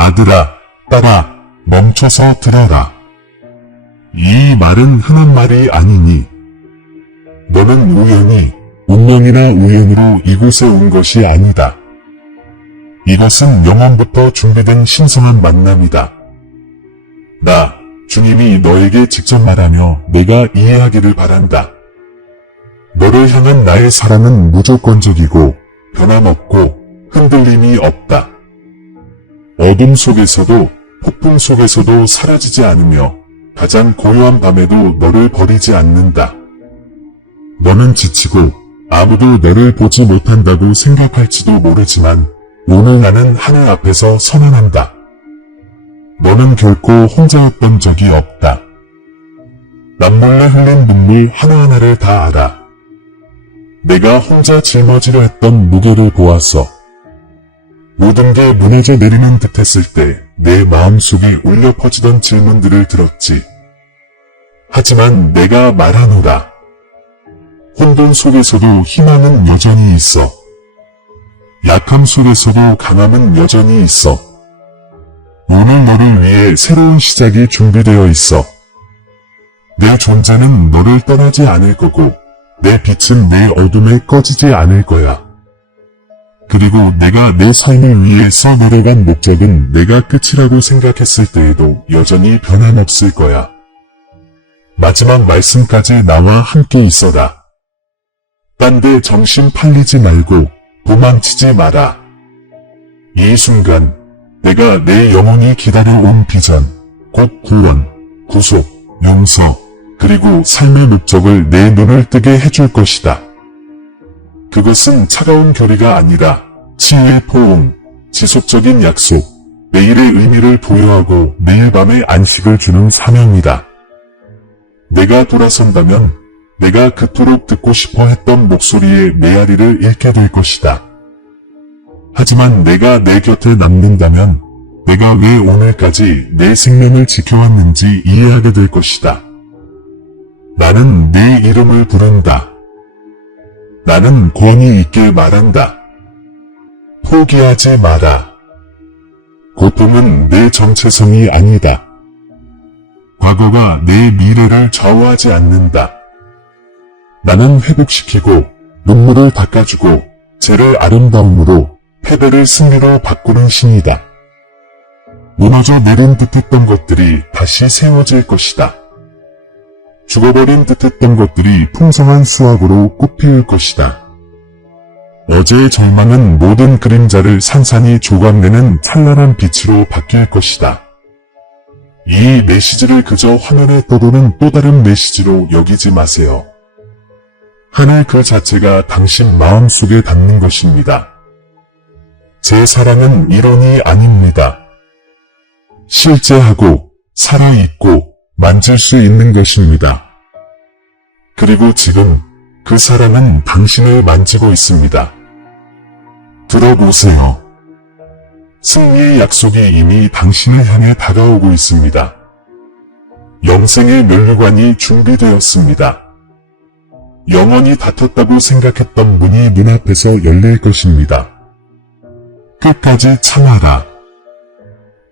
아들아, 딸아, 멈춰서 들어라. 이 말은 흔한 말이 아니니 너는 우연히 운명이나 우연으로 이곳에 온 것이 아니다. 이것은 영원부터 준비된 신성한 만남이다. 나, 주님이 너에게 직접 말하며 내가 이해하기를 바란다. 너를 향한 나의 사랑은 무조건적이고 변함없고 흔들림이 없다. 어둠 속에서도 폭풍 속에서도 사라지지 않으며 가장 고요한 밤에도 너를 버리지 않는다. 너는 지치고 아무도 너를 보지 못한다고 생각할지도 모르지만 오늘 나는 하늘 앞에서 선언한다. 너는 결코 혼자였던 적이 없다. 남몰래 흘린 눈물 하나하나를 다 알아. 내가 혼자 짊어지려 했던 무게를 보았어. 모든 게 무너져 내리는 듯 했을 때 내 마음속에 울려 퍼지던 질문들을 들었지. 하지만 내가 말하노라. 혼돈 속에서도 희망은 여전히 있어. 약함 속에서도 강함은 여전히 있어. 오늘 너를 위해 새로운 시작이 준비되어 있어. 내 존재는 너를 떠나지 않을 거고 내 빛은 내 어둠에 꺼지지 않을 거야. 그리고 내가 내 삶을 위해 써내려간 목적은 내가 끝이라고 생각했을 때에도 여전히 변함없을 거야. 마지막 말씀까지 나와 함께 있어라. 딴 데 정신 팔리지 말고 도망치지 마라. 이 순간 내가 내 영혼이 기다려온 비전, 곧 구원, 구속, 용서, 그리고 삶의 목적을 내 눈을 뜨게 해줄 것이다. 그것은 차가운 결의가 아니라 치유의 포옹, 지속적인 약속, 매일의 의미를 부여하고 매일 밤에 안식을 주는 사명이다. 내가 돌아선다면 내가 그토록 듣고 싶어 했던 목소리의 메아리를 잃게 될 것이다. 하지만 내가 내 곁에 남는다면 내가 왜 오늘까지 내 생명을 지켜왔는지 이해하게 될 것이다. 나는 내 이름을 부른다. 나는 권위 있게 말한다. 포기하지 마라. 고통은 내 정체성이 아니다. 과거가 내 미래를 좌우하지 않는다. 나는 회복시키고 눈물을 닦아주고 죄를 아름다움으로 패배를 승리로 바꾸는 신이다. 무너져 내린 듯했던 것들이 다시 세워질 것이다. 죽어버린 듯했던 것들이 풍성한 수확으로 꽃피울 것이다. 어제의 절망은 모든 그림자를 산산이 조각내는 찬란한 빛으로 바뀔 것이다. 이 메시지를 그저 화면에 떠도는 또 다른 메시지로 여기지 마세요. 하늘 그 자체가 당신 마음속에 닿는 것입니다. 제 사랑은 이론이 아닙니다. 실제하고 살아있고 만질 수 있는 것입니다. 그리고 지금 그 사랑은 당신을 만지고 있습니다. 들어보세요. 승리의 약속이 이미 당신을 향해 다가오고 있습니다. 영생의 면류관이 준비되었습니다. 영원히 닫혔다고 생각했던 문이 눈앞에서 열릴 것입니다. 끝까지 참아라.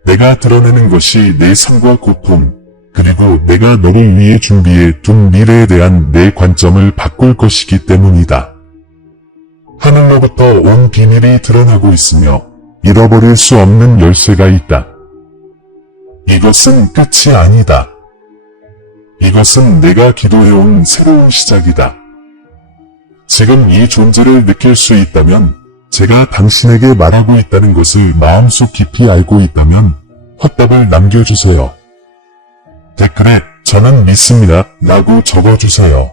내가 드러내는 것이 내 삶과 고통, 그리고 내가 너를 위해 준비해 둔 미래에 대한 내 관점을 바꿀 것이기 때문이다. 하늘로부터 온 비밀이 드러나고 있으며 잃어버릴 수 없는 열쇠가 있다. 이것은 끝이 아니다. 이것은 내가 기도해온 새로운 시작이다. 지금 이 존재를 느낄 수 있다면, 제가 당신에게 말하고 있다는 것을 마음속 깊이 알고 있다면 화답을 남겨주세요. 댓글에 저는 믿습니다 라고 적어주세요.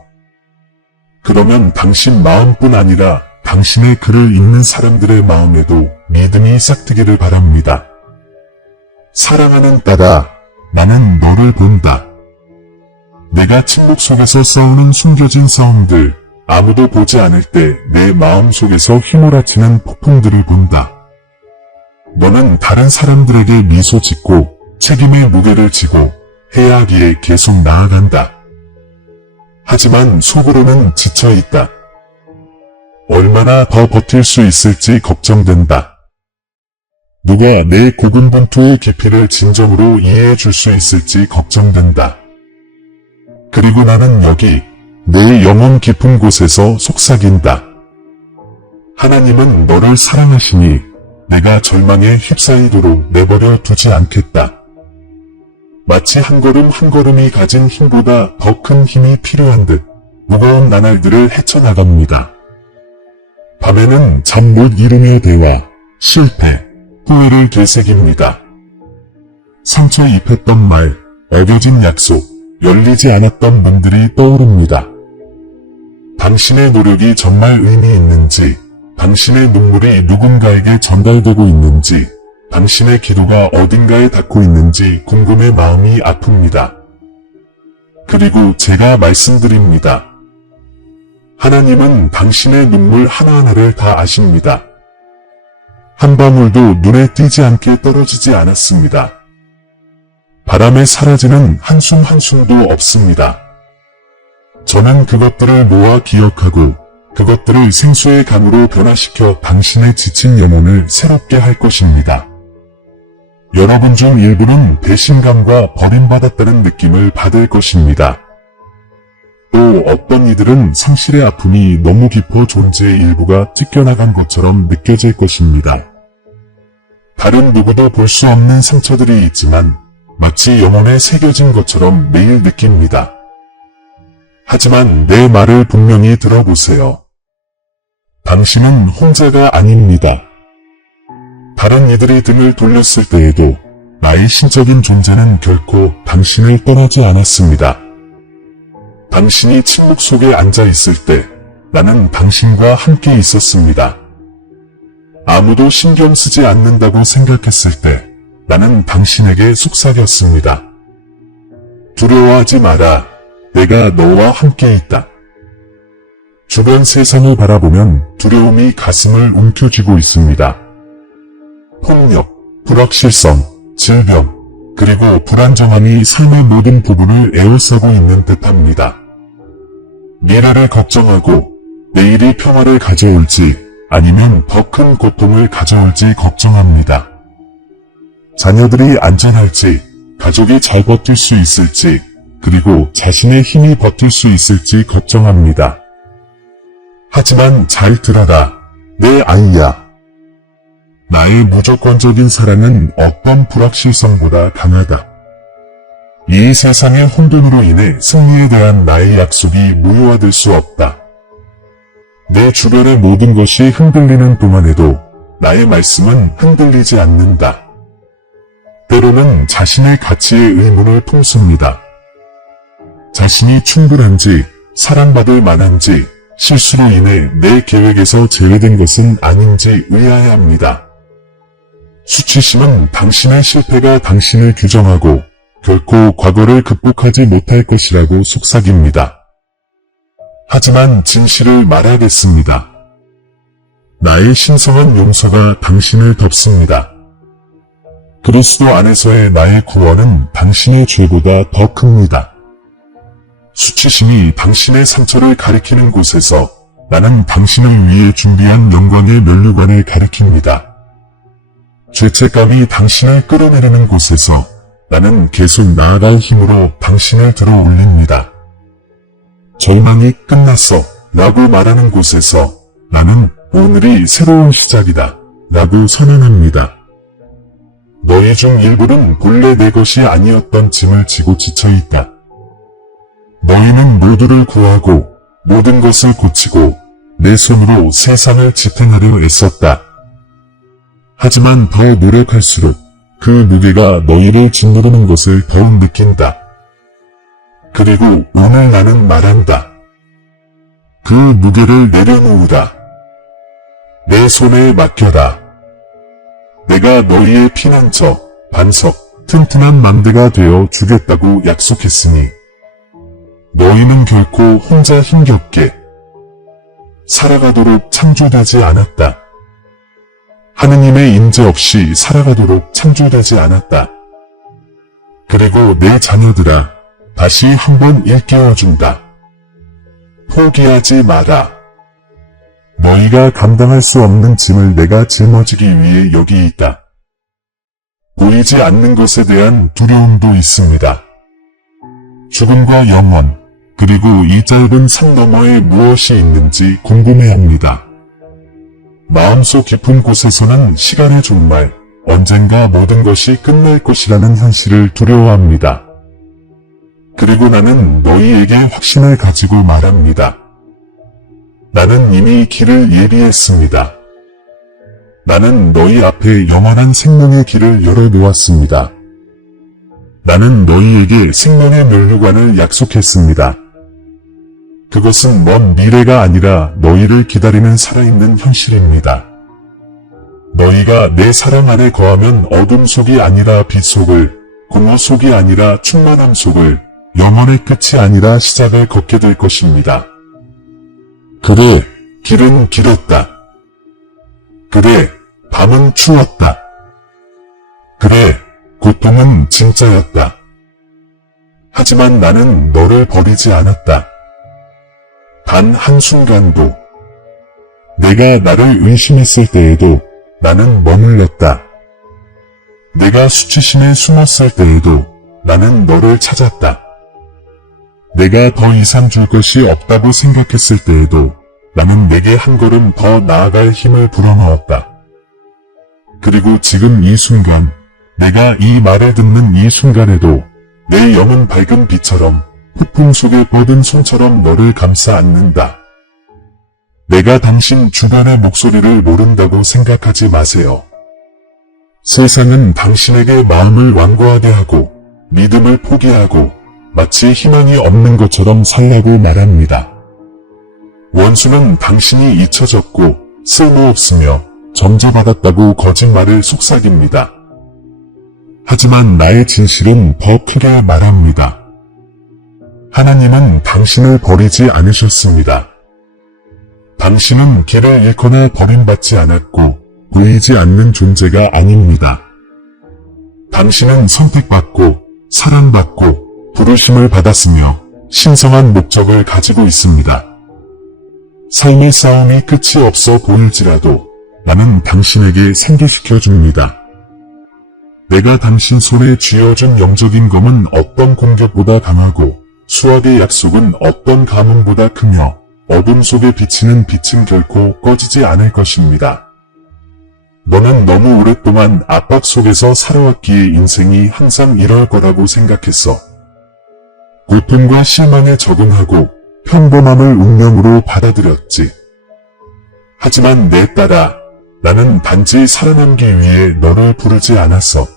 그러면 당신 마음뿐 아니라 당신의 글을 읽는 사람들의 마음에도 믿음이 싹트기를 바랍니다. 사랑하는 딸아, 나는 너를 본다. 내가 침묵 속에서 싸우는 숨겨진 싸움들, 아무도 보지 않을 때 내 마음 속에서 휘몰아치는 폭풍들을 본다. 너는 다른 사람들에게 미소 짓고 책임의 무게를 지고 해야 하기에 계속 나아간다. 하지만 속으로는 지쳐있다. 얼마나 더 버틸 수 있을지 걱정된다. 누가 내 고군분투의 깊이를 진정으로 이해해 줄 수 있을지 걱정된다. 그리고 나는 여기 내 영혼 깊은 곳에서 속삭인다. 하나님은 너를 사랑하시니 내가 절망에 휩싸이도록 내버려 두지 않겠다. 마치 한 걸음 한 걸음이 가진 힘보다 더 큰 힘이 필요한 듯 무거운 나날들을 헤쳐나갑니다. 밤에는 잠 못 이루며 대화, 실패, 후회를 되새깁니다. 상처 입혔던 말, 어겨진 약속, 열리지 않았던 문들이 떠오릅니다. 당신의 노력이 정말 의미 있는지, 당신의 눈물이 누군가에게 전달되고 있는지, 당신의 기도가 어딘가에 닿고 있는지 궁금해 마음이 아픕니다. 그리고 제가 말씀드립니다. 하나님은 당신의 눈물 하나하나를 다 아십니다. 한 방울도 눈에 띄지 않게 떨어지지 않았습니다. 바람에 사라지는 한숨 한숨도 없습니다. 저는 그것들을 모아 기억하고 그것들을 생수의 강으로 변화시켜 당신의 지친 영혼을 새롭게 할 것입니다. 여러분 중 일부는 배신감과 버림받았다는 느낌을 받을 것입니다. 또 어떤 이들은 상실의 아픔이 너무 깊어 존재의 일부가 찢겨나간 것처럼 느껴질 것입니다. 다른 누구도 볼 수 없는 상처들이 있지만 마치 영혼에 새겨진 것처럼 매일 느낍니다. 하지만 내 말을 분명히 들어보세요. 당신은 혼자가 아닙니다. 다른 이들이 등을 돌렸을 때에도 나의 신적인 존재는 결코 당신을 떠나지 않았습니다. 당신이 침묵 속에 앉아 있을 때 나는 당신과 함께 있었습니다. 아무도 신경 쓰지 않는다고 생각했을 때 나는 당신에게 속삭였습니다. 두려워하지 마라. 내가 너와 함께 있다. 주변 세상을 바라보면 두려움이 가슴을 움켜쥐고 있습니다. 폭력, 불확실성, 질병, 그리고 불안정함이 삶의 모든 부분을 에워싸고 있는 듯합니다. 미래를 걱정하고 내일이 평화를 가져올지 아니면 더 큰 고통을 가져올지 걱정합니다. 자녀들이 안전할지, 가족이 잘 버틸 수 있을지, 그리고 자신의 힘이 버틸 수 있을지 걱정합니다. 하지만 잘 들어라, 내 아이야. 나의 무조건적인 사랑은 어떤 불확실성보다 강하다. 이 세상의 혼돈으로 인해 승리에 대한 나의 약속이 무효화될 수 없다. 내 주변의 모든 것이 흔들리는 동안에도 나의 말씀은 흔들리지 않는다. 때로는 자신의 가치의 의문을 품습니다. 자신이 충분한지, 사랑받을 만한지, 실수로 인해 내 계획에서 제외된 것은 아닌지 의아해합니다. 수치심은 당신의 실패가 당신을 규정하고 결코 과거를 극복하지 못할 것이라고 속삭입니다. 하지만 진실을 말하겠습니다. 나의 신성한 용서가 당신을 덮습니다. 그리스도 안에서의 나의 구원은 당신의 죄보다 더 큽니다. 수치심이 당신의 상처를 가리키는 곳에서 나는 당신을 위해 준비한 영광의 면류관을 가리킵니다. 죄책감이 당신을 끌어내리는 곳에서 나는 계속 나아갈 힘으로 당신을 들어 올립니다. 절망이 끝났어 라고 말하는 곳에서 나는 오늘이 새로운 시작이다 라고 선언합니다. 너희 중 일부는 본래 내 것이 아니었던 짐을 지고 지쳐있다. 너희는 모두를 구하고 모든 것을 고치고 내 손으로 세상을 지탱하려 애썼다. 하지만 더 노력할수록 그 무게가 너희를 짓누르는 것을 더욱 느낀다. 그리고 오늘 나는 말한다. 그 무게를 내려놓으라. 내 손에 맡겨라. 내가 너희의 피난처, 반석, 튼튼한 망대가 되어 주겠다고 약속했으니 너희는 결코 혼자 힘겹게 살아가도록 창조되지 않았다. 하느님의 임재 없이 살아가도록 창조되지 않았다. 그리고 내 자녀들아, 다시 한번 일깨워준다. 포기하지 마라. 너희가 감당할 수 없는 짐을 내가 짊어지기 위해 여기 있다. 보이지 않는 것에 대한 두려움도 있습니다. 죽음과 영원, 그리고 이 짧은 산 너머에 무엇이 있는지 궁금해합니다. 마음속 깊은 곳에서는 시간의 종말, 언젠가 모든 것이 끝날 것이라는 현실을 두려워합니다. 그리고 나는 너희에게 확신을 가지고 말합니다. 나는 이미 길을 예비했습니다. 나는 너희 앞에 영원한 생명의 길을 열어놓았습니다. 나는 너희에게 생명의 면류관을 약속했습니다. 그것은 먼 미래가 아니라 너희를 기다리는 살아있는 현실입니다. 너희가 내 사랑 안에 거하면 어둠 속이 아니라 빛 속을, 공허 속이 아니라 충만함 속을, 영원의 끝이 아니라 시작을 걷게 될 것입니다. 그래, 길은 길었다. 그래, 밤은 추웠다. 그래, 고통은 진짜였다. 하지만 나는 너를 버리지 않았다. 단 한순간도. 내가 나를 의심했을 때에도 나는 머물렀다. 내가 수치심에 숨었을 때에도 나는 너를 찾았다. 내가 더 이상 줄 것이 없다고 생각했을 때에도 나는 내게 한 걸음 더 나아갈 힘을 불어넣었다. 그리고 지금 이 순간, 내가 이 말을 듣는 이 순간에도 내 영은 밝은 빛처럼 폭풍 속에 뻗은 손처럼 너를 감싸 안는다. 내가 당신 주변의 목소리를 모른다고 생각하지 마세요. 세상은 당신에게 마음을 완고하게 하고 믿음을 포기하고 마치 희망이 없는 것처럼 살라고 말합니다. 원수는 당신이 잊혀졌고 쓸모없으며 정죄받았다고 거짓말을 속삭입니다. 하지만 나의 진실은 더 크게 말합니다. 하나님은 당신을 버리지 않으셨습니다. 당신은 길을 잃거나 버림받지 않았고 보이지 않는 존재가 아닙니다. 당신은 선택받고 사랑받고 부르심을 받았으며 신성한 목적을 가지고 있습니다. 삶의 싸움이 끝이 없어 보일지라도 나는 당신에게 상기시켜 줍니다. 내가 당신 손에 쥐어준 영적인 검은 어떤 공격보다 강하고 수학의 약속은 어떤 가뭄보다 크며 어둠 속에 비치는 빛은 결코 꺼지지 않을 것입니다. 너는 너무 오랫동안 압박 속에서 살아왔기에 인생이 항상 이럴 거라고 생각했어. 고통과 실망에 적응하고 평범함을 운명으로 받아들였지. 하지만 내 딸아, 나는 단지 살아남기 위해 너를 부르지 않았어.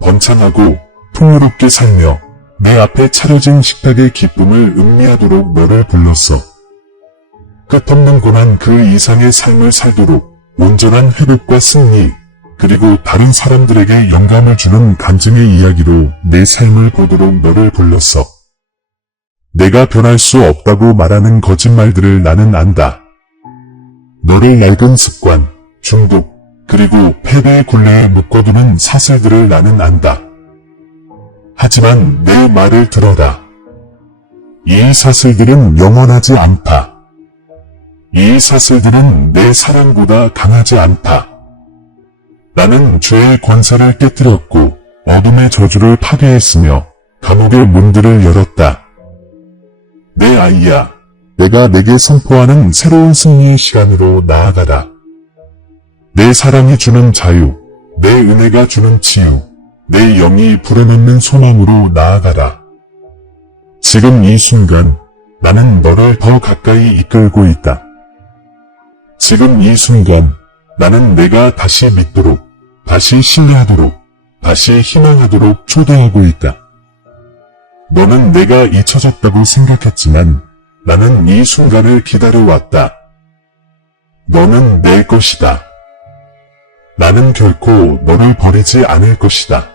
번창하고 풍요롭게 살며 내 앞에 차려진 식탁의 기쁨을 음미하도록 너를 불렀어. 끝없는 고난 그 이상의 삶을 살도록 온전한 회복과 승리, 그리고 다른 사람들에게 영감을 주는 간증의 이야기로 내 삶을 보도록 너를 불렀어. 내가 변할 수 없다고 말하는 거짓말들을 나는 안다. 너를 낡은 습관, 중독, 그리고 패배의 굴레에 묶어두는 사슬들을 나는 안다. 하지만 내 말을 들어라. 이 사슬들은 영원하지 않다. 이 사슬들은 내 사랑보다 강하지 않다. 나는 죄의 권세를 깨뜨렸고 어둠의 저주를 파괴했으며 감옥의 문들을 열었다. 내 아이야, 내가 내게 선포하는 새로운 승리의 시간으로 나아가라. 내 사랑이 주는 자유, 내 은혜가 주는 치유, 내 영이 불어넣는 소망으로 나아가라. 지금 이 순간 나는 너를 더 가까이 이끌고 있다. 지금 이 순간 나는 내가 다시 믿도록, 다시 신뢰하도록, 다시 희망하도록 초대하고 있다. 너는 내가 잊혀졌다고 생각했지만 나는 이 순간을 기다려왔다. 너는 내 것이다. 나는 결코 너를 버리지 않을 것이다.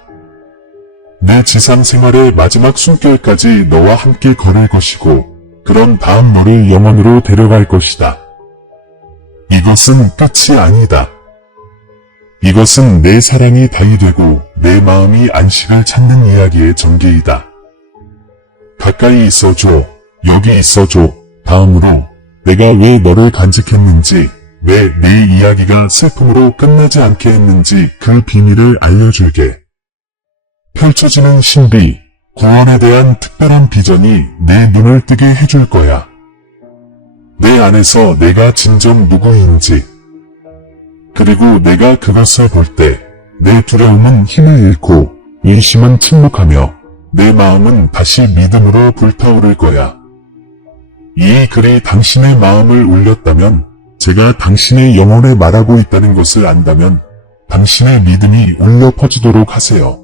내 지상 생활의 마지막 숨결까지 너와 함께 걸을 것이고 그런 다음 너를 영원으로 데려갈 것이다. 이것은 끝이 아니다. 이것은 내 사랑이 답이 되고 내 마음이 안식을 찾는 이야기의 전개이다. 가까이 있어줘, 여기 있어줘. 다음으로 내가 왜 너를 간직했는지, 왜 내 이야기가 슬픔으로 끝나지 않게 했는지 그 비밀을 알려줄게. 펼쳐지는 신비, 구원에 대한 특별한 비전이 내 눈을 뜨게 해줄 거야. 내 안에서 내가 진정 누구인지, 그리고 내가 그것을 볼 때 내 두려움은 힘을 잃고 의심은 침묵하며 내 마음은 다시 믿음으로 불타오를 거야. 이 글이 당신의 마음을 울렸다면, 제가 당신의 영혼에 말하고 있다는 것을 안다면 당신의 믿음이 울려 퍼지도록 하세요.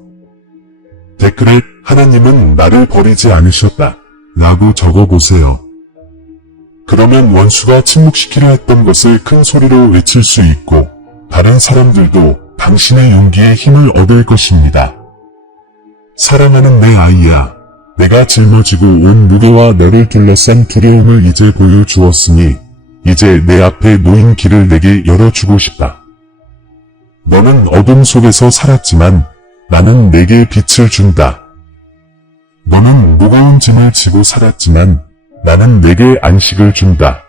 댓글에 하나님은 나를 버리지 않으셨다 라고 적어보세요. 그러면 원수가 침묵시키려 했던 것을 큰 소리로 외칠 수 있고 다른 사람들도 당신의 용기에 힘을 얻을 것입니다. 사랑하는 내 아이야, 내가 짊어지고 온 무게와 너를 둘러싼 두려움을 이제 보여주었으니 이제 내 앞에 놓인 길을 내게 열어주고 싶다. 너는 어둠 속에서 살았지만 나는 내게 빛을 준다. 너는 무거운 짐을 지고 살았지만 나는 내게 안식을 준다.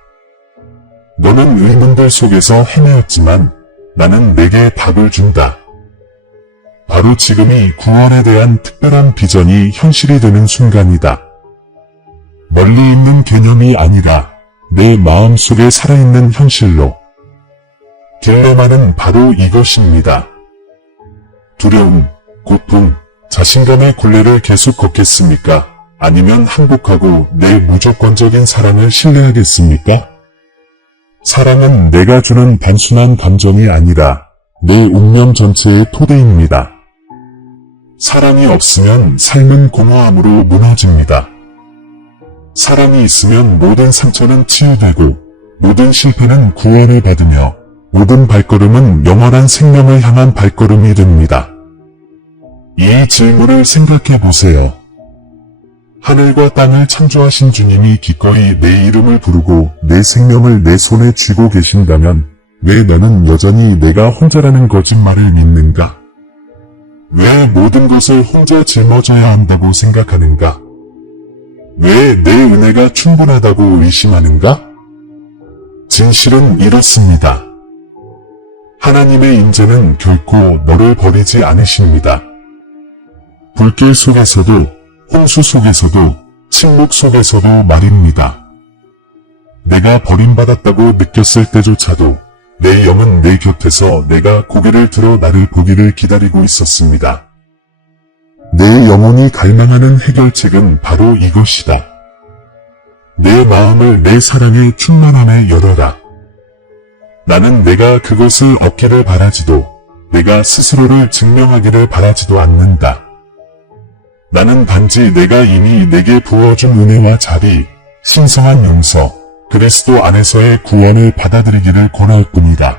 너는 의문들 속에서 헤매었지만 나는 내게 답을 준다. 바로 지금이 구원에 대한 특별한 비전이 현실이 되는 순간이다. 멀리 있는 개념이 아니라 내 마음속에 살아있는 현실로. 딜레마는 바로 이것입니다. 두려움, 고통, 자신감의 굴레를 계속 걷겠습니까? 아니면 항복하고 내 무조건적인 사랑을 신뢰하겠습니까? 사랑은 내가 주는 단순한 감정이 아니라 내 운명 전체의 토대입니다. 사랑이 없으면 삶은 공허함으로 무너집니다. 사랑이 있으면 모든 상처는 치유되고 모든 실패는 구원을 받으며 모든 발걸음은 영원한 생명을 향한 발걸음이 됩니다. 이 질문을 생각해 보세요. 하늘과 땅을 창조하신 주님이 기꺼이 내 이름을 부르고 내 생명을 내 손에 쥐고 계신다면 왜 너는 여전히 내가 혼자라는 거짓말을 믿는가? 왜 모든 것을 혼자 짊어져야 한다고 생각하는가? 왜 내 은혜가 충분하다고 의심하는가? 진실은 이렇습니다. 하나님의 인자는 결코 너를 버리지 않으십니다. 불길 속에서도, 홍수 속에서도, 침묵 속에서도 말입니다. 내가 버림받았다고 느꼈을 때조차도 내 영은 내 곁에서 내가 고개를 들어 나를 보기를 기다리고 있었습니다. 내 영혼이 갈망하는 해결책은 바로 이것이다. 내 마음을 내 사랑의 충만함에 열어라. 나는 내가 그것을 얻기를 바라지도, 내가 스스로를 증명하기를 바라지도 않는다. 나는 단지 내가 이미 내게 부어준 은혜와 자비, 신성한 용서, 그리스도 안에서의 구원을 받아들이기를 권할 뿐이다.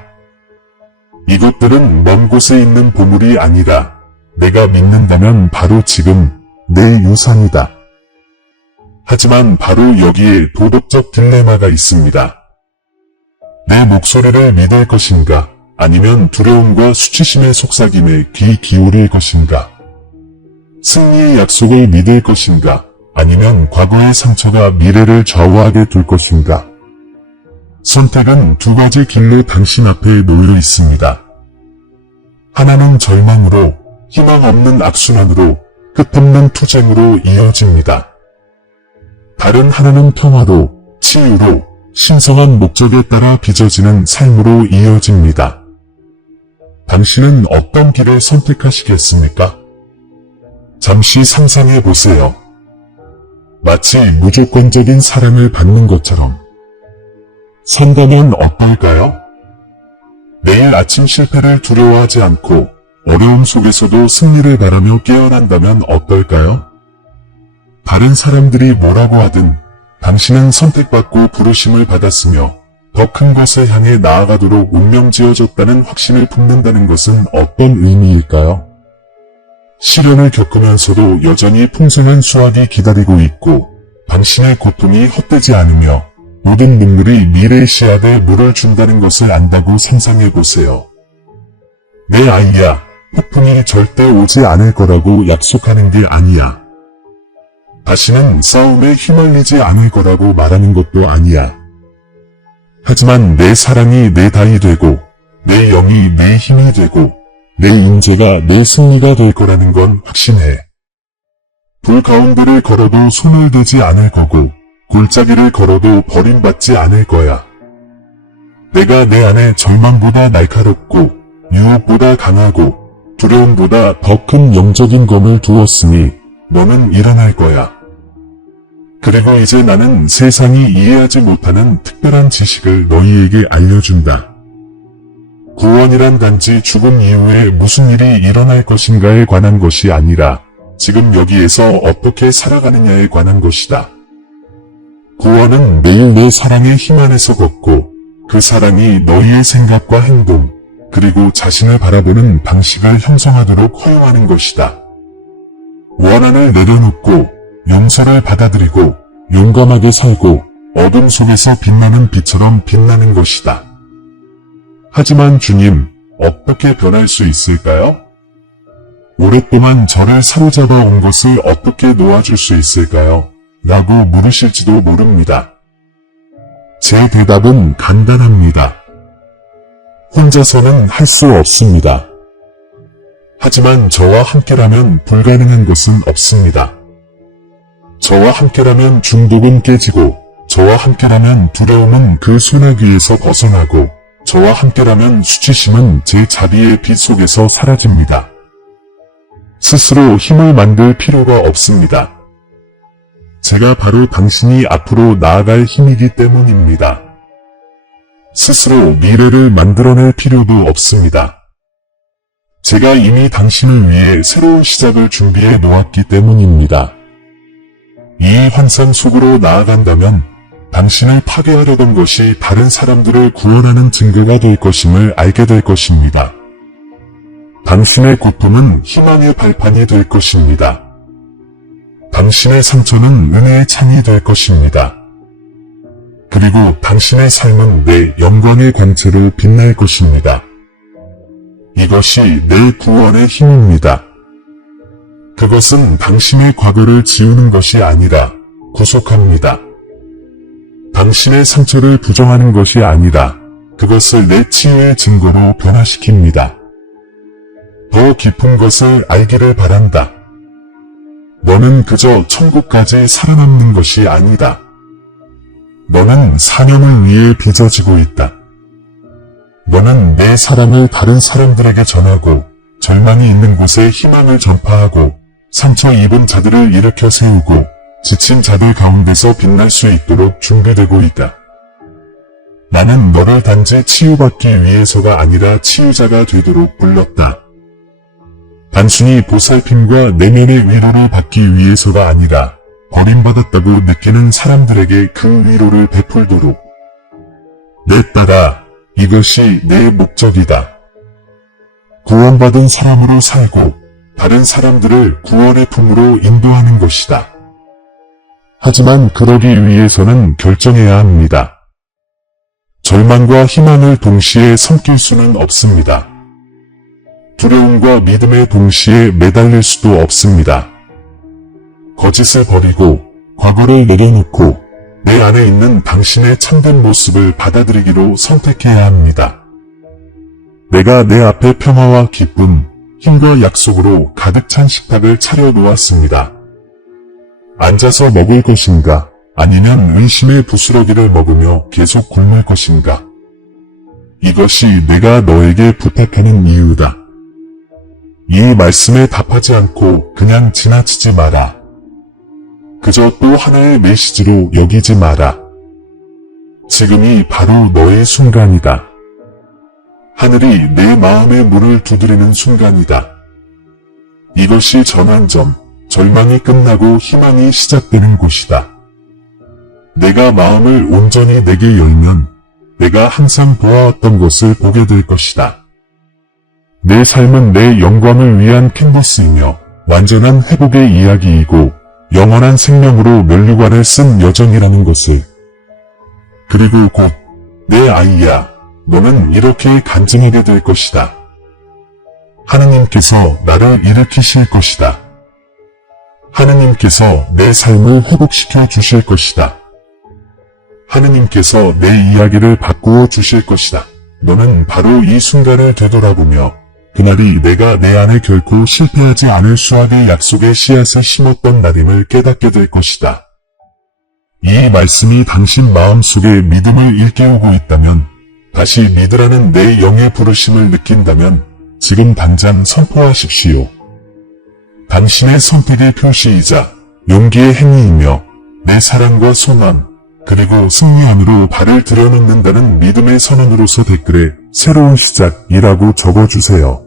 이것들은 먼 곳에 있는 보물이 아니라 내가 믿는다면 바로 지금 내 유산이다. 하지만 바로 여기에 도덕적 딜레마가 있습니다. 내 목소리를 믿을 것인가? 아니면 두려움과 수치심의 속삭임에 귀 기울일 것인가? 승리의 약속을 믿을 것인가? 아니면 과거의 상처가 미래를 좌우하게 둘 것인가? 선택은 두 가지 길로 당신 앞에 놓여 있습니다. 하나는 절망으로, 희망 없는 악순환으로, 끝없는 투쟁으로 이어집니다. 다른 하나는 평화로, 치유로, 신성한 목적에 따라 빚어지는 삶으로 이어집니다. 당신은 어떤 길을 선택하시겠습니까? 잠시 상상해 보세요. 마치 무조건적인 사랑을 받는 것처럼. 산다면 어떨까요? 매일 아침 실패를 두려워하지 않고 어려움 속에서도 승리를 바라며 깨어난다면 어떨까요? 다른 사람들이 뭐라고 하든 당신은 선택받고 부르심을 받았으며 더 큰 것을 향해 나아가도록 운명 지어졌다는 확신을 품는다는 것은 어떤 의미일까요? 시련을 겪으면서도 여전히 풍성한 수확이 기다리고 있고 당신의 고통이 헛되지 않으며 모든 눈물이 미래의 씨앗에 물을 준다는 것을 안다고 상상해보세요. 내 아이야, 폭풍이 절대 오지 않을 거라고 약속하는 게 아니야. 다시는 싸움에 휘말리지 않을 거라고 말하는 것도 아니야. 하지만 내 사랑이 내 다이 되고 내 영이 내 힘이 되고 내 인재가 내 승리가 될 거라는 건 확신해. 불 가운데를 걸어도 손을 대지 않을 거고 골짜기를 걸어도 버림받지 않을 거야. 내가 내 안에 절망보다 날카롭고 유혹보다 강하고 두려움보다 더 큰 영적인 검을 두었으니 너는 일어날 거야. 그리고 이제 나는 세상이 이해하지 못하는 특별한 지식을 너희에게 알려준다. 구원이란 단지 죽음 이후에 무슨 일이 일어날 것인가에 관한 것이 아니라 지금 여기에서 어떻게 살아가느냐에 관한 것이다. 구원은 매일 내 사랑의 힘 안에서 걷고 그 사랑이 너희의 생각과 행동 그리고 자신을 바라보는 방식을 형성하도록 허용하는 것이다. 원한을 내려놓고 용서를 받아들이고 용감하게 살고 어둠 속에서 빛나는 빛처럼 빛나는 것이다. 하지만 주님, 어떻게 변할 수 있을까요? 오랫동안 저를 사로잡아 온 것을 어떻게 놓아줄 수 있을까요? 라고 물으실지도 모릅니다. 제 대답은 간단합니다. 혼자서는 할 수 없습니다. 하지만 저와 함께라면 불가능한 것은 없습니다. 저와 함께라면 중독은 깨지고, 저와 함께라면 두려움은 그 소나기에서 벗어나고, 저와 함께라면 수치심은 제 자비의 빛 속에서 사라집니다. 스스로 힘을 만들 필요가 없습니다. 제가 바로 당신이 앞으로 나아갈 힘이기 때문입니다. 스스로 미래를 만들어낼 필요도 없습니다. 제가 이미 당신을 위해 새로운 시작을 준비해 놓았기 때문입니다. 이 환상 속으로 나아간다면 당신을 파괴하려던 것이 다른 사람들을 구원하는 증거가 될 것임을 알게 될 것입니다. 당신의 고통은 희망의 발판이 될 것입니다. 당신의 상처는 은혜의 창이 될 것입니다. 그리고 당신의 삶은 내 영광의 광채로 빛날 것입니다. 이것이 내 구원의 힘입니다. 그것은 당신의 과거를 지우는 것이 아니라 구속합니다. 당신의 상처를 부정하는 것이 아니라 그것을 내 치유의 증거로 변화시킵니다. 더 깊은 것을 알기를 바란다. 너는 그저 천국까지 살아남는 것이 아니다. 너는 사명을 위해 빚어지고 있다. 너는 내 사랑을 다른 사람들에게 전하고 절망이 있는 곳에 희망을 전파하고 상처 입은 자들을 일으켜 세우고 지친 자들 가운데서 빛날 수 있도록 준비되고 있다. 나는 너를 단지 치유받기 위해서가 아니라 치유자가 되도록 불렀다. 단순히 보살핌과 내면의 위로를 받기 위해서가 아니라 버림받았다고 느끼는 사람들에게 그 위로를 베풀도록. 내 딸아, 이것이 내 목적이다. 구원받은 사람으로 살고 다른 사람들을 구원의 품으로 인도하는 것이다. 하지만 그러기 위해서는 결정해야 합니다. 절망과 희망을 동시에 섬길 수는 없습니다. 두려움과 믿음에 동시에 매달릴 수도 없습니다. 거짓을 버리고 과거를 내려놓고 내 안에 있는 당신의 참된 모습을 받아들이기로 선택해야 합니다. 내가 내 앞에 평화와 기쁨, 힘과 약속으로 가득 찬 식탁을 차려놓았습니다. 앉아서 먹을 것인가? 아니면 의심의 부스러기를 먹으며 계속 굶을 것인가? 이것이 내가 너에게 부탁하는 이유다. 이 말씀에 답하지 않고 그냥 지나치지 마라. 그저 또 하나의 메시지로 여기지 마라. 지금이 바로 너의 순간이다. 하늘이 내 마음의 문을 두드리는 순간이다. 이것이 전환점, 절망이 끝나고 희망이 시작되는 곳이다. 내가 마음을 온전히 내게 열면 내가 항상 보아왔던 것을 보게 될 것이다. 내 삶은 내 영광을 위한 캔버스이며 완전한 회복의 이야기이고 영원한 생명으로 면류관을 쓴 여정이라는 것을. 그리고 곧 내 아이야, 너는 이렇게 간증하게 될 것이다. 하느님께서 나를 일으키실 것이다. 하느님께서 내 삶을 회복시켜 주실 것이다. 하느님께서 내 이야기를 바꾸어 주실 것이다. 너는 바로 이 순간을 되돌아보며 그날이 내가 내 안에 결코 실패하지 않을 수학의 약속의 씨앗을 심었던 날임을 깨닫게 될 것이다. 이 말씀이 당신 마음속에 믿음을 일깨우고 있다면, 다시 믿으라는 내 영의 부르심을 느낀다면 지금 당장 선포하십시오. 당신의 선택의 표시이자 용기의 행위이며 내 사랑과 소망, 그리고 승리 안으로 발을 들여놓는다는 믿음의 선언으로서 댓글에 새로운 시작이라고 적어주세요.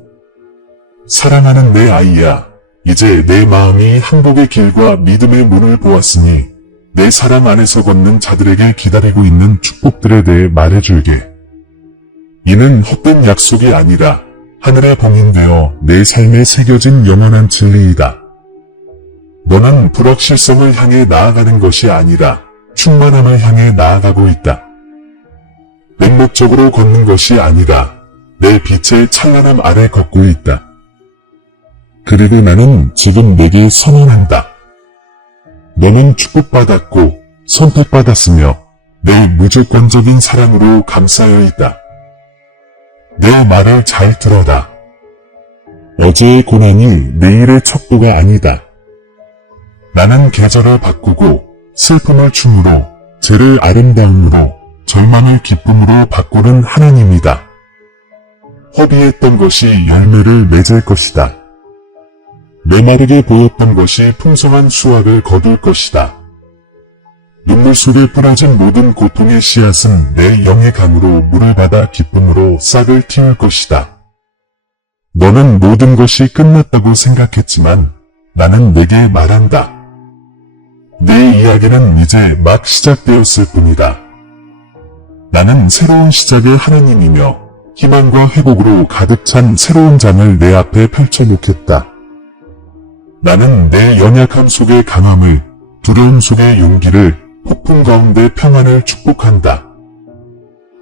사랑하는 내 아이야, 이제 내 마음이 항복의 길과 믿음의 문을 보았으니 내 사랑 안에서 걷는 자들에게 기다리고 있는 축복들에 대해 말해줄게. 이는 헛된 약속이 아니라 하늘에 봉인되어 내 삶에 새겨진 영원한 진리이다. 너는 불확실성을 향해 나아가는 것이 아니라 충만함을 향해 나아가고 있다. 맹목적으로 걷는 것이 아니라 내 빛의 찬란함 아래 걷고 있다. 그리고 나는 지금 내게 선언한다. 너는 축복받았고 선택받았으며 내 무조건적인 사랑으로 감싸여 있다. 내 말을 잘 들어라. 어제의 고난이 내일의 척도가 아니다. 나는 계절을 바꾸고 슬픔을 춤으로, 죄를 아름다움으로, 절망을 기쁨으로 바꾸는 하나님이다. 허비했던 것이 열매를 맺을 것이다. 메마르게 보였던 것이 풍성한 수확을 거둘 것이다. 눈물 속에 뿌려진 모든 고통의 씨앗은 내 영의 강으로 물을 받아 기쁨으로 싹을 틔울 것이다. 너는 모든 것이 끝났다고 생각했지만 나는 내게 말한다. 내 이야기는 이제 막 시작되었을 뿐이다. 나는 새로운 시작의 하나님이며 희망과 회복으로 가득 찬 새로운 장을 내 앞에 펼쳐놓겠다. 나는 내 연약함 속의 강함을, 두려움 속의 용기를, 폭풍 가운데 평안을 축복한다.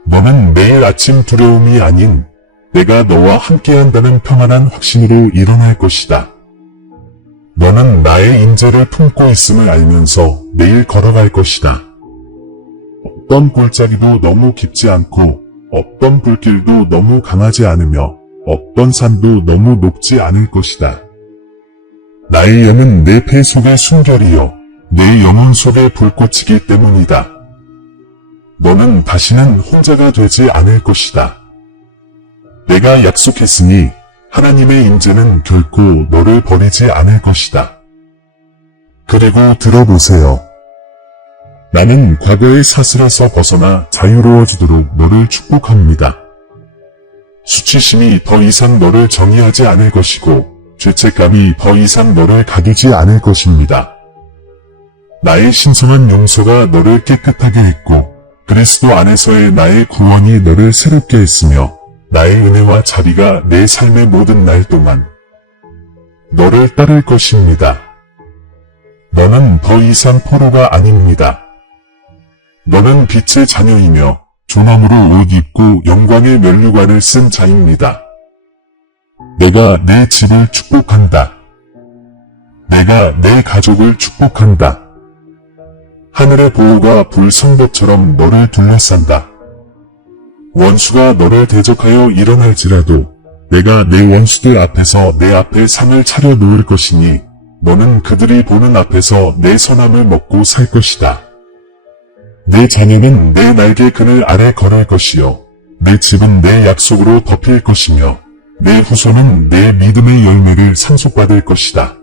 너는 매일 아침 두려움이 아닌 내가 너와 함께한다는 평안한 확신으로 일어날 것이다. 너는 나의 인재를 품고 있음을 알면서 매일 걸어갈 것이다. 어떤 골짜기도 너무 깊지 않고 어떤 불길도 너무 강하지 않으며 어떤 산도 너무 높지 않을 것이다. 나의 영은 내 폐 속의 순결이요 내 영혼 속의 불꽃이기 때문이다. 너는 다시는 혼자가 되지 않을 것이다. 내가 약속했으니 하나님의 임재는 결코 너를 버리지 않을 것이다. 그리고 들어보세요. 나는 과거의 사슬에서 벗어나 자유로워지도록 너를 축복합니다. 수치심이 더 이상 너를 정의하지 않을 것이고 죄책감이 더 이상 너를 가두지 않을 것입니다. 나의 신성한 용서가 너를 깨끗하게 했고 그리스도 안에서의 나의 구원이 너를 새롭게 했으며 나의 은혜와 자비가 내 삶의 모든 날 동안 너를 따를 것입니다. 너는 더 이상 포로가 아닙니다. 너는 빛의 자녀이며 존엄으로 옷 입고 영광의 면류관을 쓴 자입니다. 내가 내 집을 축복한다. 내가 내 가족을 축복한다. 하늘의 보호가 불성벽처럼 너를 둘러싼다. 원수가 너를 대적하여 일어날지라도 내가 내 원수들 앞에서 내 앞에 상을 차려 놓을 것이니 너는 그들이 보는 앞에서 내 선함을 먹고 살 것이다. 내 자녀는 내 날개 그늘 아래 걸을 것이요 내 집은 내 약속으로 덮일 것이며 내 후손은 내 믿음의 열매를 상속받을 것이다.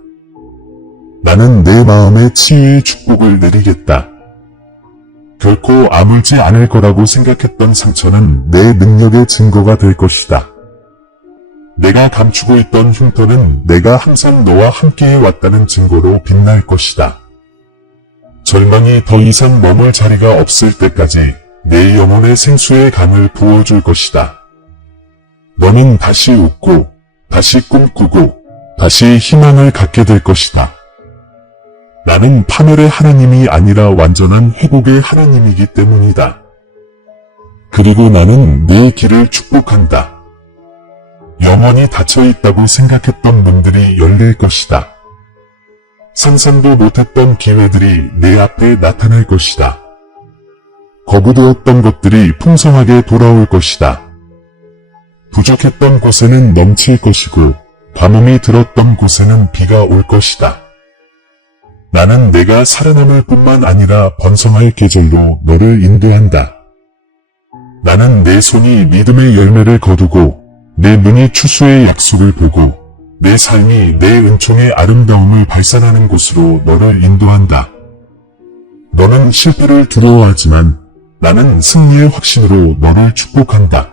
나는 내 마음에 치유의 축복을 내리겠다. 결코 아물지 않을 거라고 생각했던 상처는 내 능력의 증거가 될 것이다. 내가 감추고 있던 흉터는 내가 항상 너와 함께해 왔다는 증거로 빛날 것이다. 절망이 더 이상 머물 자리가 없을 때까지 내 영혼의 생수의 강을 부어줄 것이다. 너는 다시 웃고, 다시 꿈꾸고, 다시 희망을 갖게 될 것이다. 나는 파멸의 하나님이 아니라 완전한 회복의 하나님이기 때문이다. 그리고 나는 내 길을 축복한다. 영원히 닫혀있다고 생각했던 문들이 열릴 것이다. 상상도 못했던 기회들이 내 앞에 나타날 것이다. 거부되었던 것들이 풍성하게 돌아올 것이다. 부족했던 곳에는 넘칠 것이고 가뭄이 들었던 곳에는 비가 올 것이다. 나는 내가 살아남을 뿐만 아니라 번성할 계절로 너를 인도한다. 나는 내 손이 믿음의 열매를 거두고 내 눈이 추수의 약속을 보고 내 삶이 내 은총의 아름다움을 발산하는 곳으로 너를 인도한다. 너는 실패를 두려워하지만 나는 승리의 확신으로 너를 축복한다.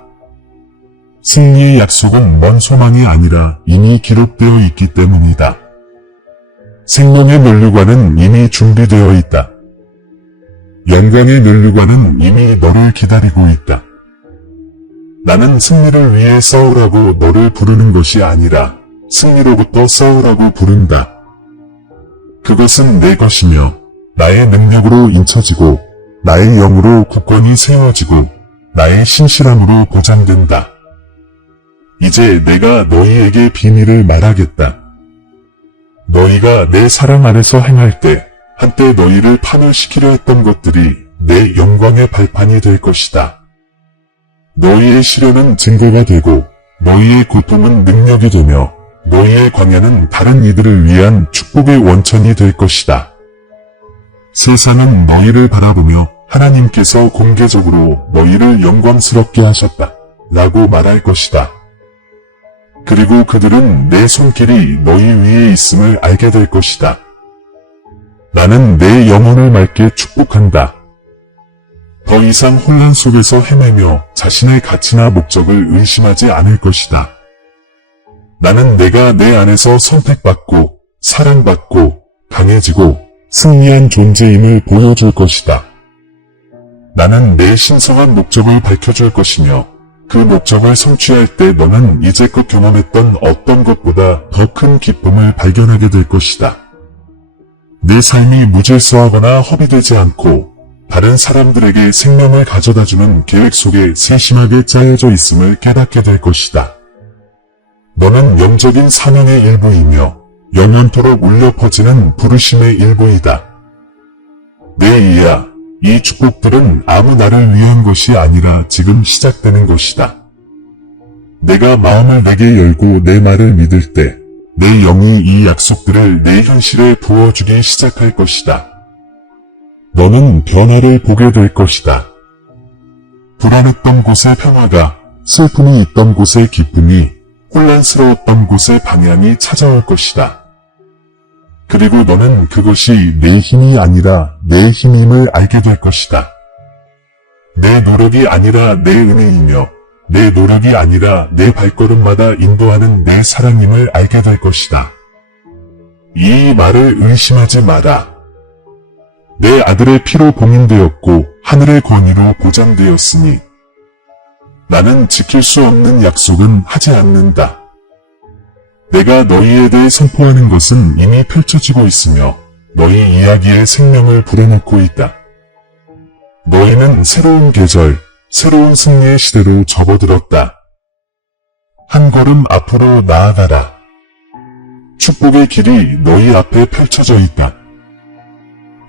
승리의 약속은 먼 소망이 아니라 이미 기록되어 있기 때문이다. 생명의 면류관은 이미 준비되어 있다. 영광의 면류관은 이미 너를 기다리고 있다. 나는 승리를 위해 싸우라고 너를 부르는 것이 아니라 승리로부터 싸우라고 부른다. 그것은 내 것이며 나의 능력으로 인쳐지고 나의 영으로 굳건히 세워지고 나의 신실함으로 보장된다. 이제 내가 너희에게 비밀을 말하겠다. 너희가 내 사랑 안에서 행할 때 한때 너희를 파멸시키려 했던 것들이 내 영광의 발판이 될 것이다. 너희의 시련은 증거가 되고 너희의 고통은 능력이 되며 너희의 광야는 다른 이들을 위한 축복의 원천이 될 것이다. 세상은 너희를 바라보며 하나님께서 공개적으로 너희를 영광스럽게 하셨다 라고 말할 것이다. 그리고 그들은 내 손길이 너희 위에 있음을 알게 될 것이다. 나는 내 영혼을 맑게 축복한다. 더 이상 혼란 속에서 헤매며 자신의 가치나 목적을 의심하지 않을 것이다. 나는 내가 내 안에서 선택받고 사랑받고 강해지고 승리한 존재임을 보여줄 것이다. 나는 내 신성한 목적을 밝혀줄 것이며 그 목적을 성취할 때 너는 이제껏 경험했던 어떤 것보다 더 큰 기쁨을 발견하게 될 것이다. 내 삶이 무질서하거나 허비되지 않고 다른 사람들에게 생명을 가져다주는 계획 속에 세심하게 짜여져 있음을 깨닫게 될 것이다. 너는 영적인 사명의 일부이며 영원토록 울려 퍼지는 부르심의 일부이다. 내 이야, 이 축복들은 아무 나를 위한 것이 아니라 지금 시작되는 것이다. 내가 마음을 내게 열고 내 말을 믿을 때 내 영이 이 약속들을 내 현실에 부어주기 시작할 것이다. 너는 변화를 보게 될 것이다. 불안했던 곳에 평화가, 슬픔이 있던 곳에 기쁨이, 혼란스러웠던 곳에 방향이 찾아올 것이다. 그리고 너는 그것이 내 힘이 아니라 내 힘임을 알게 될 것이다. 내 노력이 아니라 내 은혜이며 내 노력이 아니라 내 발걸음마다 인도하는 내 사랑임을 알게 될 것이다. 이 말을 의심하지 마라. 내 아들의 피로 봉인되었고 하늘의 권위로 보장되었으니 나는 지킬 수 없는 약속은 하지 않는다. 내가 너희에 대해 선포하는 것은 이미 펼쳐지고 있으며 너희 이야기에 생명을 불어넣고 있다. 너희는 새로운 계절, 새로운 승리의 시대로 접어들었다. 한 걸음 앞으로 나아가라. 축복의 길이 너희 앞에 펼쳐져 있다.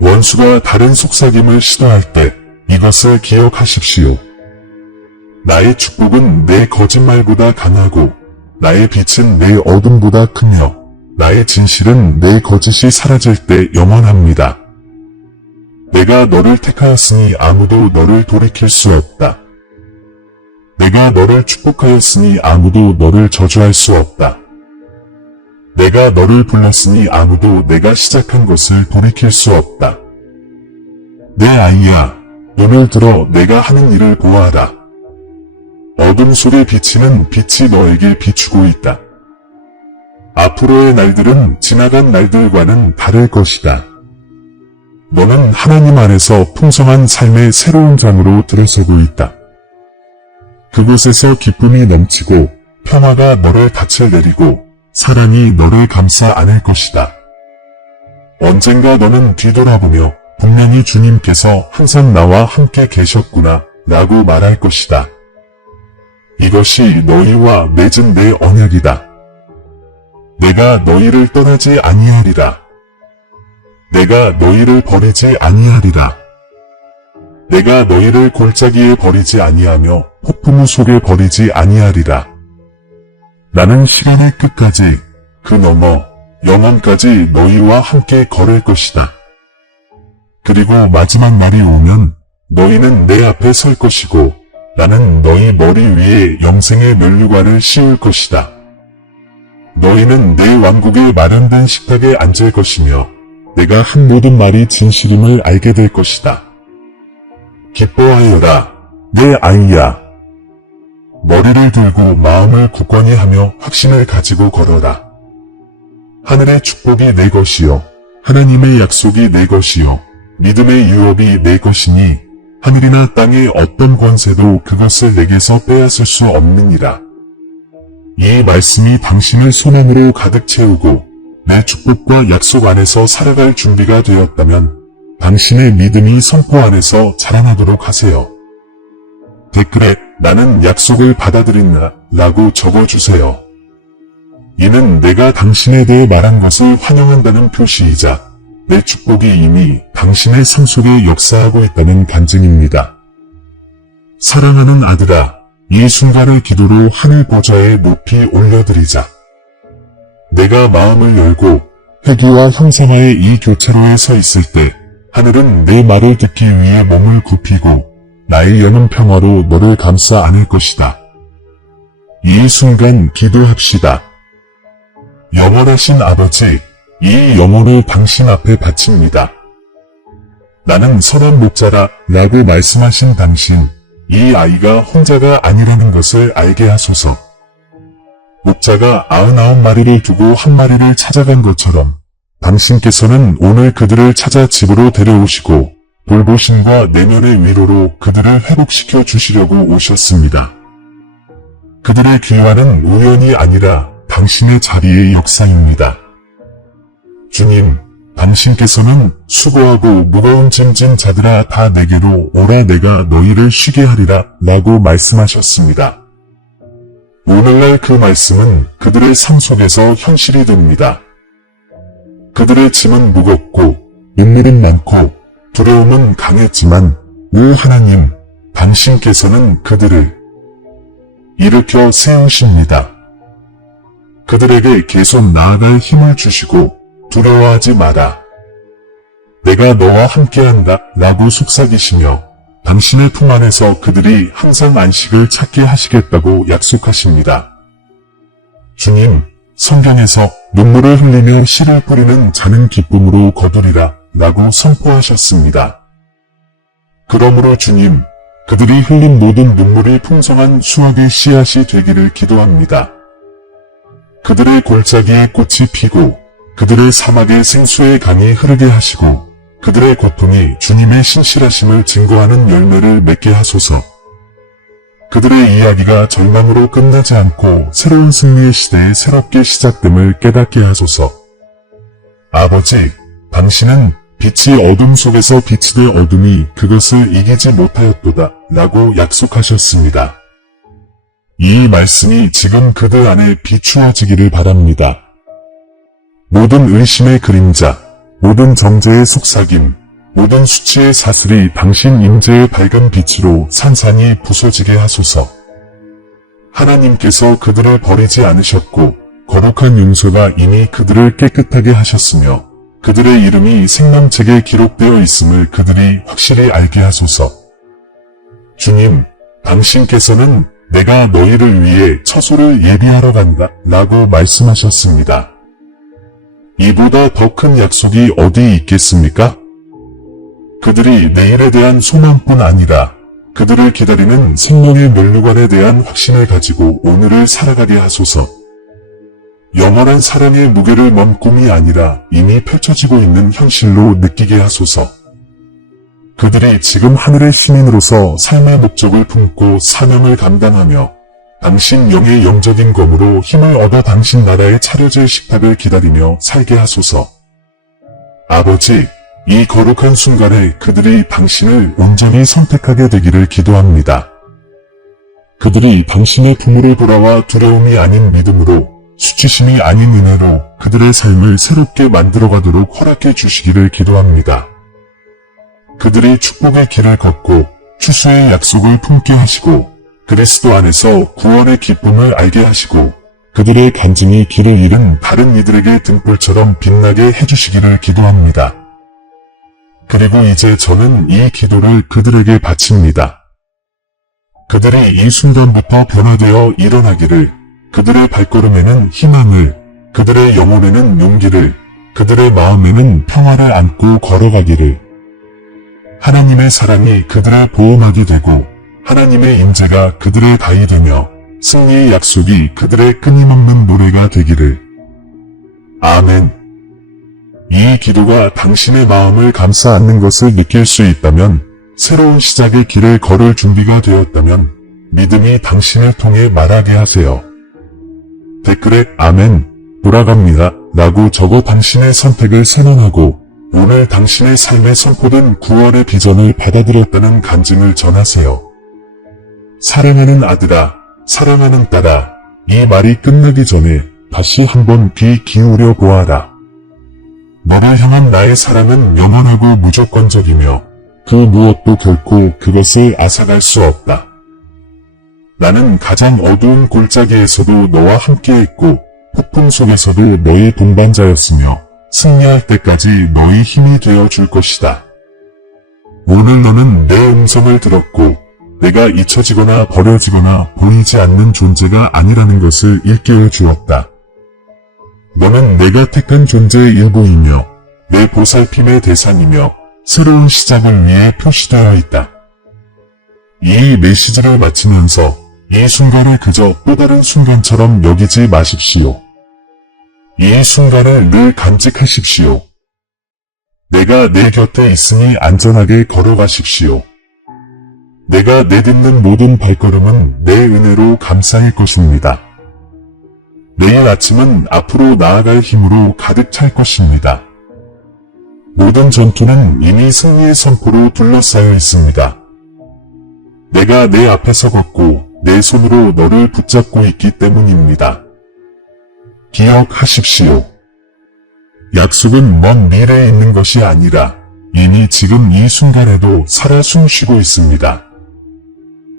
원수가 다른 속삭임을 시도할 때 이것을 기억하십시오. 나의 축복은 내 거짓말보다 강하고 나의 빛은 내 어둠보다 크며 나의 진실은 내 거짓이 사라질 때 영원합니다. 내가 너를 택하였으니 아무도 너를 돌이킬 수 없다. 내가 너를 축복하였으니 아무도 너를 저주할 수 없다. 내가 너를 불렀으니 아무도 내가 시작한 것을 돌이킬 수 없다. 내 아이야, 눈을 들어 내가 하는 일을 보아하라. 어둠 속에 비치는 빛이 너에게 비추고 있다. 앞으로의 날들은 지나간 날들과는 다를 것이다. 너는 하나님 안에서 풍성한 삶의 새로운 장으로 들어서고 있다. 그곳에서 기쁨이 넘치고 평화가 너를 닻을 내리고 사랑이 너를 감싸 안을 것이다. 언젠가 너는 뒤돌아보며 분명히 주님께서 항상 나와 함께 계셨구나 라고 말할 것이다. 이것이 너희와 맺은 내 언약이다. 내가 너희를 떠나지 아니하리라. 내가 너희를 버리지 아니하리라. 내가 너희를 골짜기에 버리지 아니하며 폭풍우 속에 버리지 아니하리라. 나는 시간의 끝까지 그 너머 영원까지 너희와 함께 걸을 것이다. 그리고 마지막 날이 오면 너희는 내 앞에 설 것이고 나는 너희 머리 위에 영생의 면류관을 씌울 것이다. 너희는 내 왕국에 마련된 식탁에 앉을 것이며 내가 한 모든 말이 진실임을 알게 될 것이다. 기뻐하여라, 내 아이야. 머리를 들고 마음을 굳건히 하며 확신을 가지고 걸어라. 하늘의 축복이 내 것이요 하나님의 약속이 내 것이요 믿음의 유업이 내 것이니 하늘이나 땅의 어떤 권세도 그것을 내게서 빼앗을 수 없느니라. 이 말씀이 당신을 소망으로 가득 채우고 내 축복과 약속 안에서 살아갈 준비가 되었다면 당신의 믿음이 선포 안에서 자라나도록 하세요. 댓글에 나는 약속을 받아들인다 라고 적어주세요. 이는 내가 당신에 대해 말한 것을 환영한다는 표시이자 내 축복이 이미 당신의 삶 속에 역사하고 있다는 간증입니다. 사랑하는 아들아, 이 순간을 기도로 하늘 보좌에 높이 올려드리자. 내가 마음을 열고 회개와 형상화의 이 교차로에 서 있을 때 하늘은 내 말을 듣기 위해 몸을 굽히고 나의 여는 평화로 너를 감싸 안을 것이다. 이 순간 기도합시다. 영원하신 아버지, 이 영혼을 당신 앞에 바칩니다. 나는 선한 목자라 라고 말씀하신 당신, 이 아이가 혼자가 아니라는 것을 알게 하소서. 목자가 99마리를 두고 한 마리를 찾아간 것처럼 당신께서는 오늘 그들을 찾아 집으로 데려오시고 돌보심과 내면의 위로로 그들을 회복시켜 주시려고 오셨습니다. 그들의 귀환은 우연이 아니라 당신의 자리의 역사입니다. 주님, 당신께서는 수고하고 무거운 짐진 자들아 다 내게로 오라 내가 너희를 쉬게 하리라 라고 말씀하셨습니다. 오늘날 그 말씀은 그들의 삶 속에서 현실이 됩니다. 그들의 짐은 무겁고 눈물은 많고 두려움은 강했지만 오 하나님, 당신께서는 그들을 일으켜 세우십니다. 그들에게 계속 나아갈 힘을 주시고 두려워하지 마라. 내가 너와 함께한다 라고 속삭이시며 당신의 품 안에서 그들이 항상 안식을 찾게 하시겠다고 약속하십니다. 주님, 성경에서 눈물을 흘리며 씨를 뿌리는 자는 기쁨으로 거두리라 라고 선포하셨습니다. 그러므로 주님, 그들이 흘린 모든 눈물이 풍성한 수확의 씨앗이 되기를 기도합니다. 그들의 골짜기에 꽃이 피고 그들의 사막에 생수의 강이 흐르게 하시고 그들의 고통이 주님의 신실하심을 증거하는 열매를 맺게 하소서. 그들의 이야기가 절망으로 끝나지 않고 새로운 승리의 시대에 새롭게 시작됨을 깨닫게 하소서. 아버지, 당신은 빛이 어둠 속에서 빛이 되 어둠이 그것을 이기지 못하였도다 라고 약속하셨습니다. 이 말씀이 지금 그들 안에 비추어지기를 바랍니다. 모든 의심의 그림자, 모든 정죄의 속삭임, 모든 수치의 사슬이 당신 임재의 밝은 빛으로 산산이 부서지게 하소서. 하나님께서 그들을 버리지 않으셨고 거룩한 용서가 이미 그들을 깨끗하게 하셨으며 그들의 이름이 생명책에 기록되어 있음을 그들이 확실히 알게 하소서. 주님, 당신께서는 내가 너희를 위해 처소를 예비하러 간다 라고 말씀하셨습니다. 이보다 더 큰 약속이 어디 있겠습니까? 그들이 내일에 대한 소망뿐 아니라 그들을 기다리는 생명의 면류관에 대한 확신을 가지고 오늘을 살아가게 하소서. 영원한 사랑의 무게를 먼 꿈이 아니라 이미 펼쳐지고 있는 현실로 느끼게 하소서. 그들이 지금 하늘의 시민으로서 삶의 목적을 품고 사명을 감당하며 당신 영의 영적인 검으로 힘을 얻어 당신 나라에 차려질 식탁을 기다리며 살게 하소서. 아버지, 이 거룩한 순간에 그들이 당신을 온전히 선택하게 되기를 기도합니다. 그들이 당신의 품으로 돌아와 두려움이 아닌 믿음으로, 수치심이 아닌 은혜로 그들의 삶을 새롭게 만들어가도록 허락해 주시기를 기도합니다. 그들이 축복의 길을 걷고 추수의 약속을 품게 하시고 그리스도 안에서 구원의 기쁨을 알게 하시고 그들의 간증이 길을 잃은 다른 이들에게 등불처럼 빛나게 해주시기를 기도합니다. 그리고 이제 저는 이 기도를 그들에게 바칩니다. 그들이 이 순간부터 변화되어 일어나기를, 그들의 발걸음에는 희망을, 그들의 영혼에는 용기를, 그들의 마음에는 평화를 안고 걸어가기를, 하나님의 사랑이 그들을 보호하게 되고 하나님의 임재가 그들의 다이 되며 승리의 약속이 그들의 끊임없는 노래가 되기를. 아멘. 이 기도가 당신의 마음을 감싸 안는 것을 느낄 수 있다면, 새로운 시작의 길을 걸을 준비가 되었다면 믿음이 당신을 통해 말하게 하세요. 댓글에 아멘, 돌아갑니다 라고 적어 당신의 선택을 선언하고 오늘 당신의 삶에 선포된 구원의 비전을 받아들였다는 간증을 전하세요. 사랑하는 아들아, 사랑하는 딸아, 이 말이 끝나기 전에 다시 한번 귀 기울여 보아라. 너를 향한 나의 사랑은 영원하고 무조건적이며 그 무엇도 결코 그것을 앗아갈 수 없다. 나는 가장 어두운 골짜기에서도 너와 함께했고 폭풍 속에서도 너의 동반자였으며 승리할 때까지 너의 힘이 되어 줄 것이다. 오늘 너는 내 음성을 들었고 내가 잊혀지거나 버려지거나 보이지 않는 존재가 아니라는 것을 일깨워 주었다. 너는 내가 택한 존재의 일부이며 내 보살핌의 대상이며 새로운 시작을 위해 표시되어 있다. 이 메시지를 마치면서 이 순간을 그저 또 다른 순간처럼 여기지 마십시오. 이 순간을 늘 간직하십시오. 내가 내 곁에 있으니 안전하게 걸어가십시오. 내가 내딛는 모든 발걸음은 내 은혜로 감싸일 것입니다. 내일 아침은 앞으로 나아갈 힘으로 가득 찰 것입니다. 모든 전투는 이미 승리의 선포로 둘러싸여 있습니다. 내가 내 앞에서 걷고 내 손으로 너를 붙잡고 있기 때문입니다. 기억하십시오. 약속은 먼 미래에 있는 것이 아니라 이미 지금 이 순간에도 살아 숨쉬고 있습니다.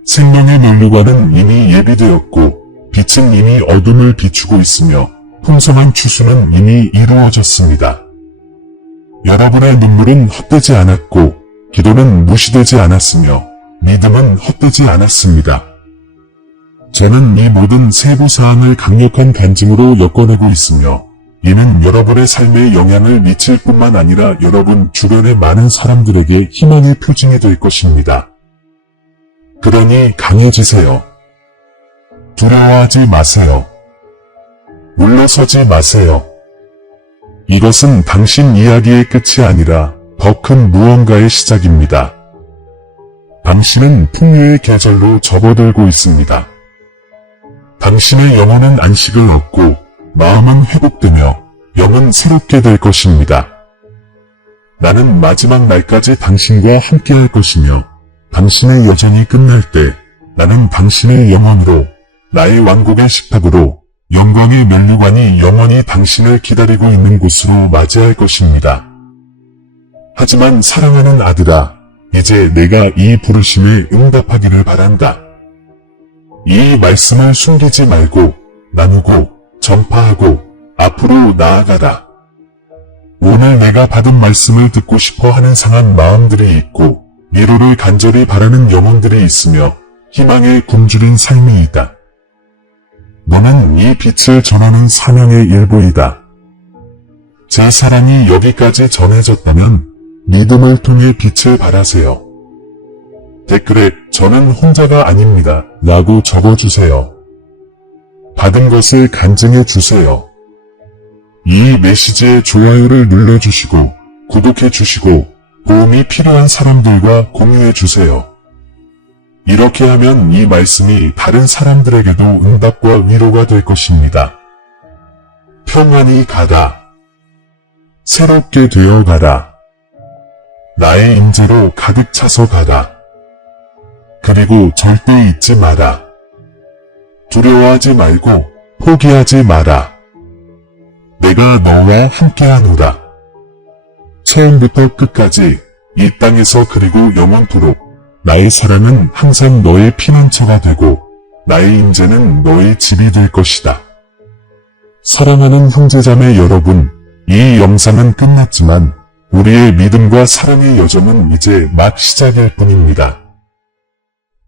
생명의 면류관은 이미 예비되었고 빛은 이미 어둠을 비추고 있으며 풍성한 추수는 이미 이루어졌습니다. 여러분의 눈물은 헛되지 않았고 기도는 무시되지 않았으며 믿음은 헛되지 않았습니다. 저는 이 모든 세부사항을 강력한 간증으로 엮어내고 있으며 이는 여러분의 삶에 영향을 미칠 뿐만 아니라 여러분 주변의 많은 사람들에게 희망의 표징이 될 것입니다. 그러니 강해지세요. 두려워하지 마세요. 물러서지 마세요. 이것은 당신 이야기의 끝이 아니라 더 큰 무언가의 시작입니다. 당신은 풍요의 계절로 접어들고 있습니다. 당신의 영혼은 안식을 얻고 마음은 회복되며 영은 새롭게 될 것입니다. 나는 마지막 날까지 당신과 함께할 것이며 당신의 여정이 끝날 때 나는 당신의 영혼으로 나의 왕국의 식탁으로 영광의 면류관이 영원히 당신을 기다리고 있는 곳으로 맞이할 것입니다. 하지만 사랑하는 아들아, 이제 내가 이 부르심에 응답하기를 바란다. 이 말씀을 숨기지 말고 나누고 전파하고 앞으로 나아가라. 오늘 내가 받은 말씀을 듣고 싶어 하는 상한 마음들이 있고 위로를 간절히 바라는 영혼들이 있으며 희망에 굶주린 삶이 있다. 너는 이 빛을 전하는 사명의 일부이다. 제 사랑이 여기까지 전해졌다면 믿음을 통해 빛을 발하세요. 댓글에 저는 혼자가 아닙니다 라고 적어주세요. 받은 것을 간증해 주세요. 이 메시지에 좋아요를 눌러주시고 구독해 주시고 도움이 필요한 사람들과 공유해 주세요. 이렇게 하면 이 말씀이 다른 사람들에게도 응답과 위로가 될 것입니다. 평안히 가라. 새롭게 되어 가라. 나의 임재로 가득 차서 가라. 그리고 절대 잊지 마라. 두려워하지 말고 포기하지 마라. 내가 너와 함께하노라. 처음부터 끝까지 이 땅에서 그리고 영원토록 나의 사랑은 항상 너의 피난처가 되고 나의 임재는 너의 집이 될 것이다. 사랑하는 형제자매 여러분, 이 영상은 끝났지만 우리의 믿음과 사랑의 여정은 이제 막 시작일 뿐입니다.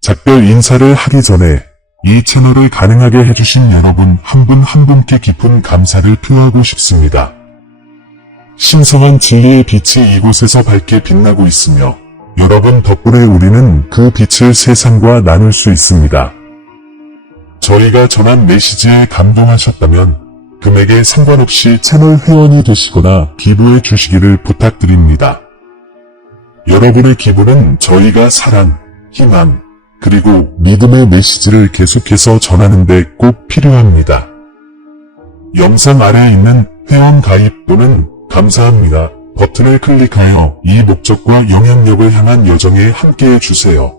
작별 인사를 하기 전에 이 채널을 가능하게 해주신 여러분 한 분 한 분께 깊은 감사를 표하고 싶습니다. 신성한 진리의 빛이 이곳에서 밝게 빛나고 있으며 여러분 덕분에 우리는 그 빛을 세상과 나눌 수 있습니다. 저희가 전한 메시지에 감동하셨다면 금액에 상관없이 채널 회원이 되시거나 기부해 주시기를 부탁드립니다. 여러분의 기부는 저희가 사랑, 희망, 그리고 믿음의 메시지를 계속해서 전하는 데 꼭 필요합니다. 영상 아래에 있는 회원 가입 또는 감사합니다 버튼을 클릭하여 이 목적과 영향력을 향한 여정에 함께해 주세요.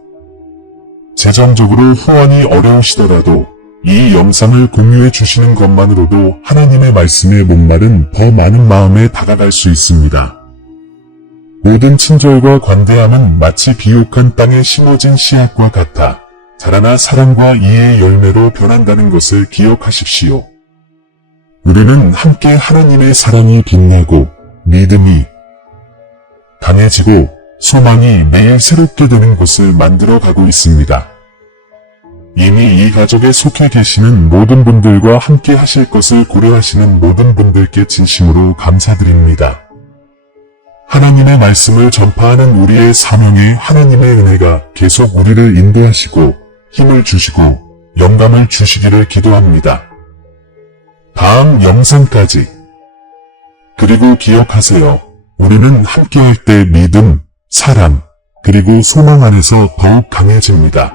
재정적으로 후원이 어려우시더라도 이 영상을 공유해 주시는 것만으로도 하나님의 말씀에 목마른 더 많은 마음에 다가갈 수 있습니다. 모든 친절과 관대함은 마치 비옥한 땅에 심어진 씨앗과 같아 자라나 사랑과 이해의 열매로 변한다는 것을 기억하십시오. 우리는 함께 하나님의 사랑이 빛나고 믿음이 강해지고 소망이 매일 새롭게 되는 곳을 만들어 가고 있습니다. 이미 이 가족에 속해 계시는 모든 분들과 함께 하실 것을 고려하시는 모든 분들께 진심으로 감사드립니다. 하나님의 말씀을 전파하는 우리의 사명에 하나님의 은혜가 계속 우리를 인도하시고 힘을 주시고 영감을 주시기를 기도합니다. 다음 영상까지. 그리고 기억하세요. 우리는 함께할 때 믿음, 사랑, 그리고 소망 안에서 더욱 강해집니다.